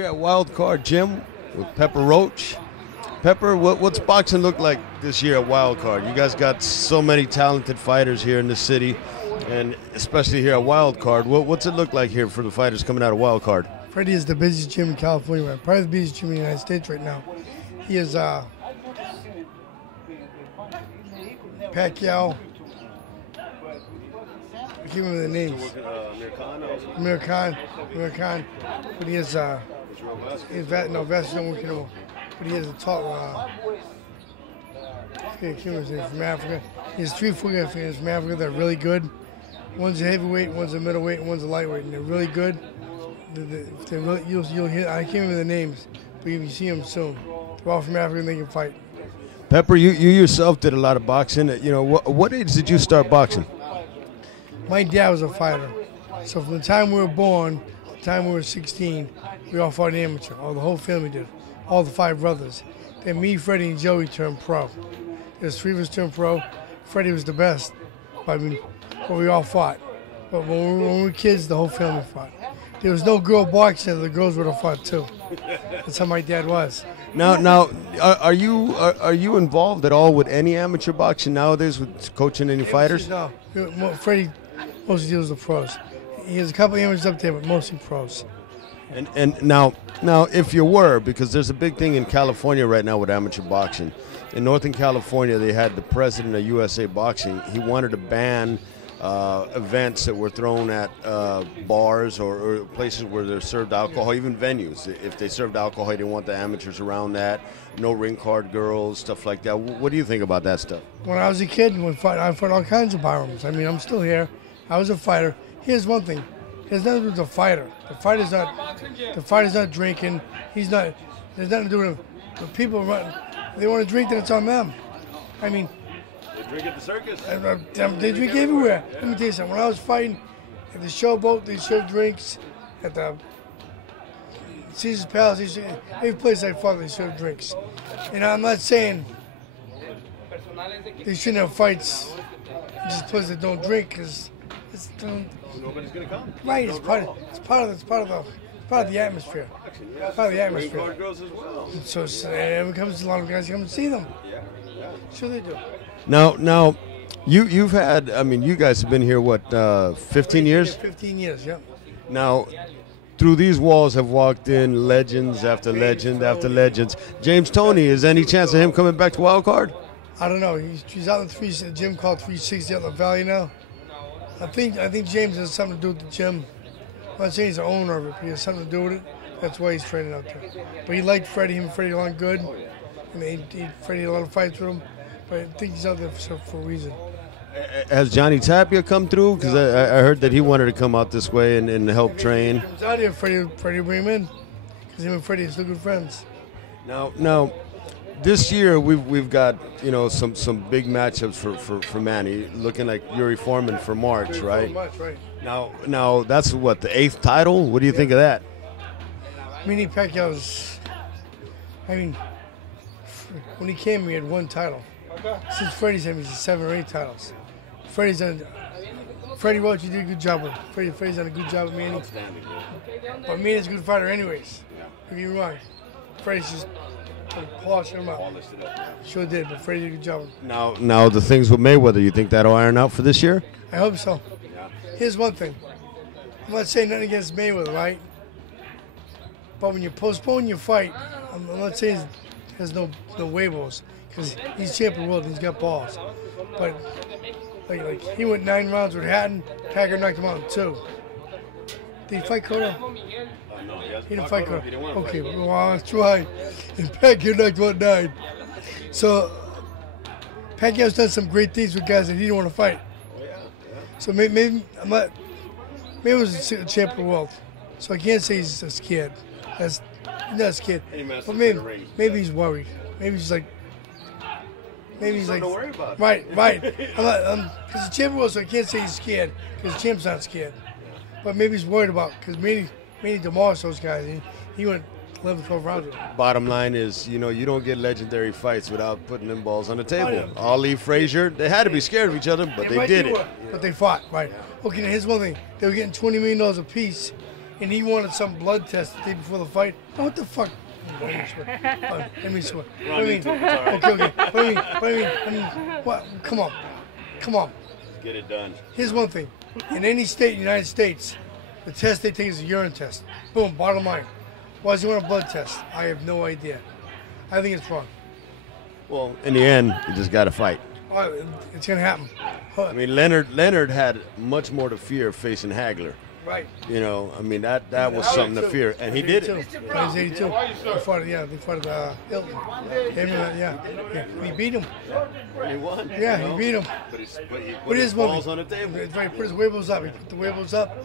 here at Wild Card Gym with Pepper Roach. Pepper, what's boxing look like this year at Wild Card? You guys got so many talented fighters here in the city, and especially here at Wild Card. What's it look like here for the fighters coming out of Wild Card? Freddie is the busiest gym in California, right? Probably the busiest gym in the United States right now. He is Pacquiao. I can't remember the names. Amir Khan. But he has Vest don't work anymore. But he has a tall. From Africa. He has 3 football fighters from Africa that are really good. One's a heavyweight, one's a middleweight, and one's a lightweight, and they're really good. You'll hear. I can't remember the names, but you see them soon. They're all from Africa, and they can fight. Pepper, you yourself did a lot of boxing. You know, what age did you start boxing? My dad was a fighter, so from the time we were born, to the time we were 16, we all fought amateur. The whole family did. All the 5 brothers. Then me, Freddie, and Joey turned pro. There's 3 of us turned pro. Freddie was the best, but we all fought. But when we were kids, the whole family fought. There was no girl boxing; the girls would have fought too. That's how my dad was. Now, are you involved at all with any amateur boxing nowadays with coaching any fighters? No, Freddie mostly deals with pros. He has a couple of amateurs up there, but mostly pros. And now, if you were, because there's a big thing in California right now with amateur boxing. In Northern California, they had the president of USA Boxing. He wanted to ban events that were thrown at bars or places where they're served alcohol, even venues. If they served alcohol, they didn't want the amateurs around that. No ring card girls, stuff like that. What do you think about that stuff? When I was a kid, I fought all kinds of barrooms. I mean, I'm still here. I was a fighter. Here's one thing. There's nothing to do with the fighter. The fighter's not drinking. He's not. There's nothing to do with him. The people run. They want to drink, then it's on them. I mean. They drink at the circus. They drink everywhere. Let me tell you something. When I was fighting at the showboat, they served drinks. At the Caesar's Palace, every place I fought, they served drinks. And I'm not saying they shouldn't have fights in just places that don't drink, because nobody's gonna come. Right, it's part of the atmosphere. Part of the atmosphere. Ring card girls as well. So everyone comes, a lot of guys come and see them. Yeah. Sure they do. Now, you've had. I mean, you guys have been here 15 years? 15 years, yeah. Now, through these walls have walked in legends after legend after legends. James Toney, is there any chance of him coming back to Wild Card? I don't know. He's out in the gym called 360 out in the Valley now. I think James has something to do with the gym. I'm not saying he's the owner of it, but he has something to do with it. That's why he's training out there. But he liked Freddie. Him and Freddie along good. And Freddie had a lot of fights with him. But I think he's out there for a reason. Has Johnny Tapia come through? Because I heard that he wanted to come out this way and help train. He comes out here, Freddie will bring him in. Because him and Freddie are still good friends. Now, this year we've got some big matchups for Manny. Looking like Yuri Foreman for March, right? Right. Now that's what, the 8th title. What do you think of that? Manny Pacquiao's. I mean, when he came, he had 1 title. Since Freddie's had 7 or 8 titles. Freddie Roach, you did a good job with him. Freddie's done a good job with Manny. But Manny's a good fighter anyways. Don't get me wrong. Freddie's just polished him up. Sure did, but Freddie did a good job. Now the things with Mayweather, you think that'll iron out for this year? I hope so. Here's one thing. I'm not saying nothing against Mayweather, right? But when you postpone your fight, I'm not saying there's no huevos, because he's champion of the world and he's got balls. But like he went 9 rounds with Hatton, Packer knocked him out in 2. Did he fight Cotto? No, he didn't fight Cotto. Okay, well, I was trying. And Packer knocked him out 9. So Pacquiao's done some great things with guys that he didn't want to fight. So maybe he was a champion of the world. So I can't say he's scared. He's not scared. But maybe he's worried. Maybe he's like. He's to worry about. Right. Because he's champion world, so I can't say he's scared. Because the champ's not scared. But maybe he's worried about, because Manny demolished those guys. He went 11, 12 rounds with them. Bottom line is, you don't get legendary fights without putting them balls on the table. Ali, Frazier, they had to be scared of each other, but they did it. But they fought, right. Okay, now here's one thing. They were getting $20 million a piece, and he wanted some blood test the day before the fight. Oh, what the fuck? Let me swear. What do you mean? Okay. What do you mean? What? Come on. Get it done. Here's one thing. In any state in the United States, the test they take is a urine test. Boom, bottom line. Why does he want a blood test? I have no idea. I think it's wrong. Well, in the end, you just got to fight. It's going to happen. I mean, Leonard had much more to fear facing Hagler. Right. You know, I mean, that was something to fear, and he did it. He was 82. They fought Hilton. He beat him. He won. Yeah, he beat him. But he put his balls on the table. He put his huevos up. He put the huevos up.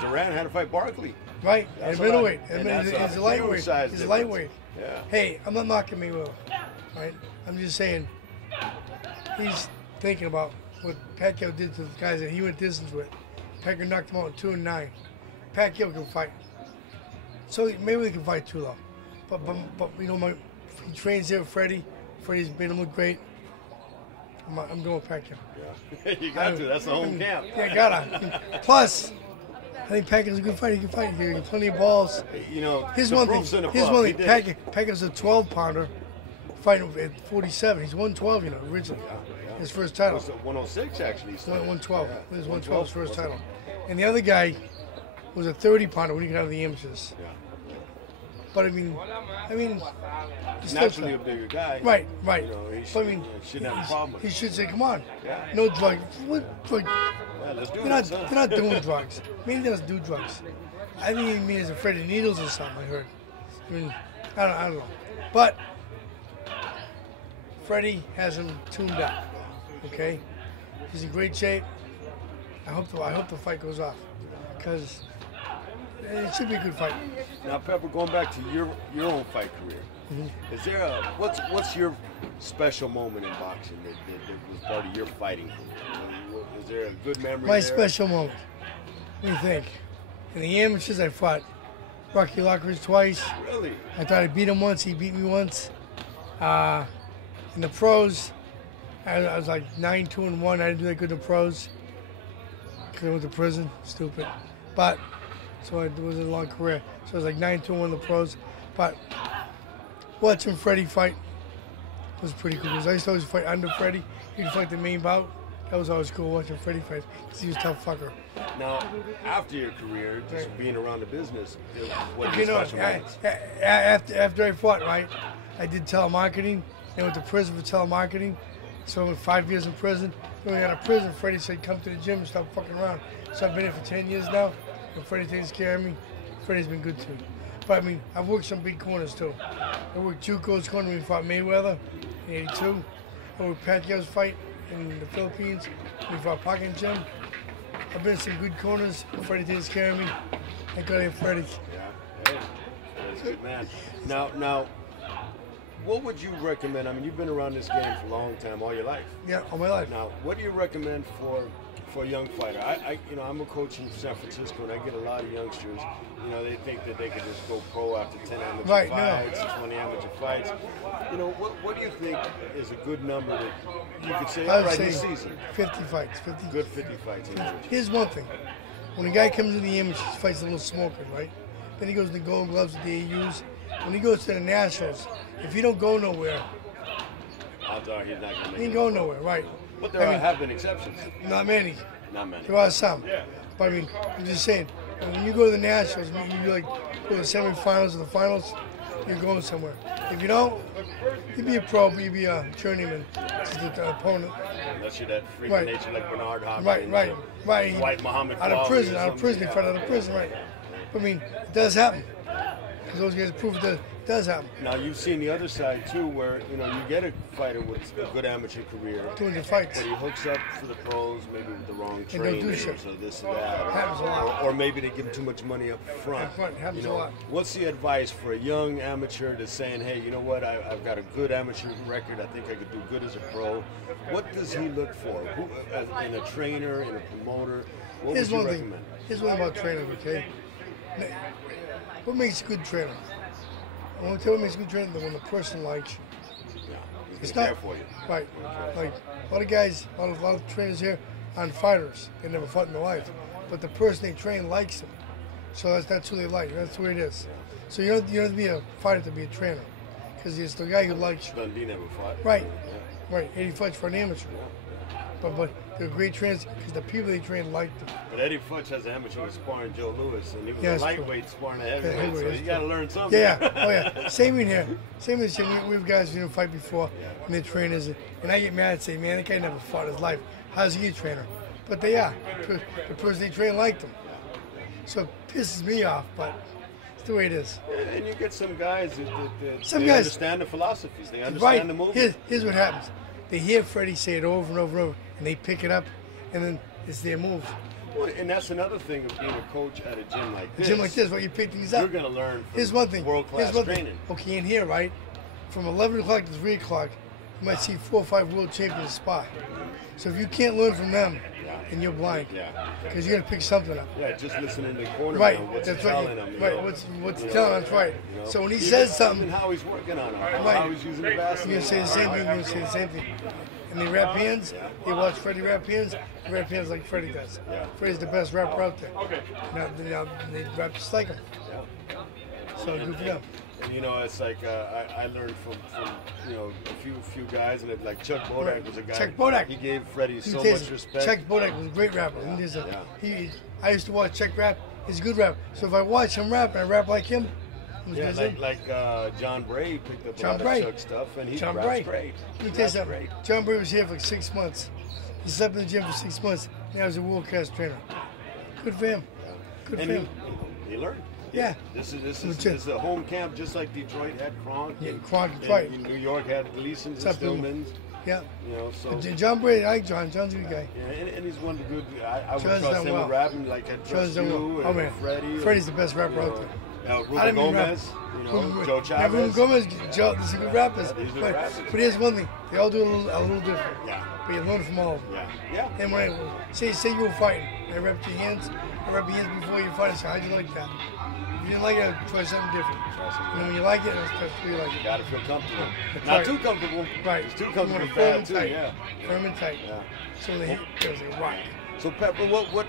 Durant had to fight Barkley. Right, at middleweight. He's a lightweight. He's a lightweight. Yeah. Hey, I'm not knocking Mayweather. Right? I'm just saying he's thinking about what Pacquiao did to the guys that he went distance with. Pacquiao knocked him out in 2-9. Pacquiao can fight. So Mayweather can fight too, though. But you know, he trains there with Freddie. Freddie's made him look great. I'm going with Pacquiao. Yeah. You got to. That's the home camp. Yeah, gotta. Plus, I think Pacquiao's a good fighter. He can fight. He can plenty of balls. You know, Here's one thing. Pacquiao's a 12-pounder fighting at 47. He's 112, you know, originally. His first title. It was 106, actually. 112. It was 112 his first title. And the other guy was a 30-pounder when he got out of the amateurs. Yeah. But I mean, he's naturally a bigger guy. Right. You know, he shouldn't have a problem with it. He should say, "Come on, no drugs." What drug? Yeah, let's do they're not doing drugs. Maybe he doesn't do drugs. I think he means afraid of needles or something. I heard. I mean, I don't know. But Freddie has him tuned up. Okay, he's in great shape. I hope the fight goes off because it should be a good fight. Now, Pepper, going back to your own fight career, is there what's your special moment in boxing that was part of your fighting career? Is there a good memory? My special moment. What do you think? In the amateurs, I fought Rocky Lockridge twice. Really? I thought I beat him once. He beat me once. In the pros, I was like 9-2-1. I didn't do that good in the pros because I went to prison. Stupid. But so it was a long career. So I was like 9-2-1 in the pros. But watching Freddie fight was pretty cool. Because I used to always fight under Freddie. He'd fight the main bout. That was always cool watching Freddie fight because he was a tough fucker. Now, after your career, just being around the business, what are your special moments? After I fought, right, I did telemarketing. I went to prison for telemarketing. So I went 5 years in prison. When we got out of prison, Freddie said, "Come to the gym and stop fucking around." So I've been here for 10 years now. And Freddie takes care of me. Freddie's been good too. But I mean, I've worked some big corners too. I worked Juco's corner when we fought Mayweather in '82. I worked Pacquiao's fight in the Philippines when we fought Pacquiao Jim. I've been in some good corners. Freddie takes care of me. I got in Freddie. Yeah, hey, that's good, man. Now, what would you recommend? I mean, you've been around this game for a long time, all your life. Yeah, all my life. Now, what do you recommend for a young fighter? I'm a coach in San Francisco, and I get a lot of youngsters. You know, they think that they could just go pro after 10 amateur fights, 20 amateur fights. You know, what do you think is a good number that you could say this season? 50 fights. 50. Good 50 fights. Here's one thing. When a guy comes in the amateurs, he fights a little smoker, right? Then he goes to the Gold Gloves with the AUs. When he goes to the Nationals, if he don't go nowhere, odds are he's not going to make it. He ain't going nowhere, right? But there have been exceptions. Not many. Not many. There are some. But I mean, I'm just saying, when you go to the Nationals, you like go to the semifinals or the finals, you're going somewhere. If you don't, you'd be a pro, but you'd be a journeyman to the opponent. Unless you're that freak of nature like Bernard Hopkins. Right. White Muhammad out of prison, he fought out of prison, right? I mean, it does happen. Because those guys prove that it does happen. Now, you've seen the other side, too, where, you know, you get a fighter with a good amateur career. Doing the fights. But he hooks up for the pros, maybe with the wrong trainers or this or that. Happens a lot. Or maybe they give him too much money up front. Happens a lot. What's the advice for a young amateur that's saying, hey, you know what, I've got a good amateur record, I think I could do good as a pro. What does he look for? In a trainer, in a promoter? What would you recommend? Here's one about training, okay? What makes a good trainer? I want to tell you what makes a good trainer when the person likes you. Yeah, it's not not for you. Right. Like a lot of guys, a lot of trainers here aren't fighters. They never fought in their life. But the person they train likes them. So that's who they like. That's the way it is. So you don't have to be a fighter to be a trainer, because it's the guy who likes you. Dundee never fought. Right, Yeah. right. Eddie Futch for an amateur. But they're great trainers because the people they train like them. But Eddie Futch has an amateur was sparring Joe Lewis, and he was Yeah, a that's lightweight sparring a heavyweight, heavyweight, so that's you got to learn something. Yeah, oh yeah. Same in here. Same as we have guys who didn't fight before, and they're trainers. And I get mad and say, man, that guy never fought in his life. How's he a trainer? But they are. The person they train liked them. So it pisses me off, but it's the way it is. And you get some guys that Some they guys- understand the philosophies. They understand Right. the movement. Here's what happens. They hear Freddie say it over and over and over, and they pick it up, and then it's their move. Well, and that's another thing of being a coach at a gym like A this. gym like this, where you pick things up. You're going to learn from Here's one thing. world-class training. Okay, in here, right, from 11 o'clock to 3 o'clock, you might see 4 or 5 world champions spot. So if you can't learn from them, then you're blind. Yeah. Because you're going to pick something up. Yeah, just listening to the corner Right, man, what's that's he right. telling them. Right, what's he telling them, that's right. So when he says something, And how he's working on it. Right. How he's using the basket. you're going to say the same thing, you're going to say the same thing. And they rap hands, they watch Freddie rap hands, they rap hands like Freddie does. Yeah. Freddie's the best rapper out there. Now they rap just like him. Yeah. So good for them. And it's like I learned from a few guys, and like Chuck Bodak was a guy. Chuck Bodak. He gave Freddie so Let me tell much you, respect. Chuck Bodak was a great rapper. I used to watch Chuck rap. He's a good rapper. So if I watch him rap and I rap like him, I'm as Yeah, good as him. like John Bray picked up John a lot Bray. of Chuck stuff, and he John raps Bray. great. Let me He tell you raps something. great. John Bray was here for 6 months. He slept in the gym for 6 months. Now he's a world-class trainer. Good for him. Good for And him. he learned. Yeah. This is Legit. a home camp, just like Detroit had Kronk. Yeah, and- Kronk, and right. New York had Gleason's and Except him. Stillman's. Yeah. So. John Bray, I like John. John's a good guy. Yeah, and he's one of the good. I would John's trust done him well. with rapping like I John's trust done you well. Oh, and man. Freddie. Freddie's the best rapper out there. I Ruben didn't mean rap. Gomez, Ruben Joe Chavez. Gomez, Joe, these are good rappers. Yeah, these are But rappers. here's one thing. They all do a little different. Yeah. But you learn from all of them. Yeah. And when say you were fighting, I rep your hands. I rep your hands before you fight. I say, how'd you like that? If you didn't like it, I'd try something different. And then when you like it, that's what you like it. You gotta feel comfortable. That's Not right. too comfortable. Right. It's too You comfortable. want to firm Bad and too. tight. Yeah. Firm and tight. Yeah. So when they hit, there's a rock. So Pepper, what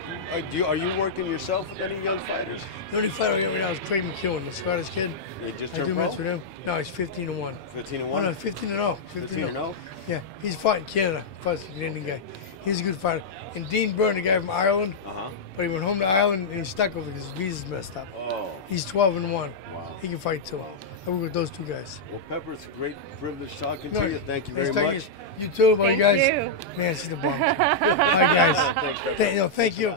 are you working yourself with any young fighters? The only fighter I got right now is Craig McEwen, the Scottish kid. He just I turned do pro? match with him. No, he's 15-1. 15 and Oh, 1. no, 15-0. 15-0. Yeah, he's fought in Canada. First Canadian guy. He's a good fighter. And Dean Byrne, the guy from Ireland, but he went home to Ireland and he was stuck over because his visa's messed up. Oh. He's 12-1. Wow. He can fight too. I work with those two guys. Well, Pepper, it's a great privilege talking No, to you. Thank you very thank much. You too, my Thank guys. you. Man, she's the bomb. All right, guys. Thank you.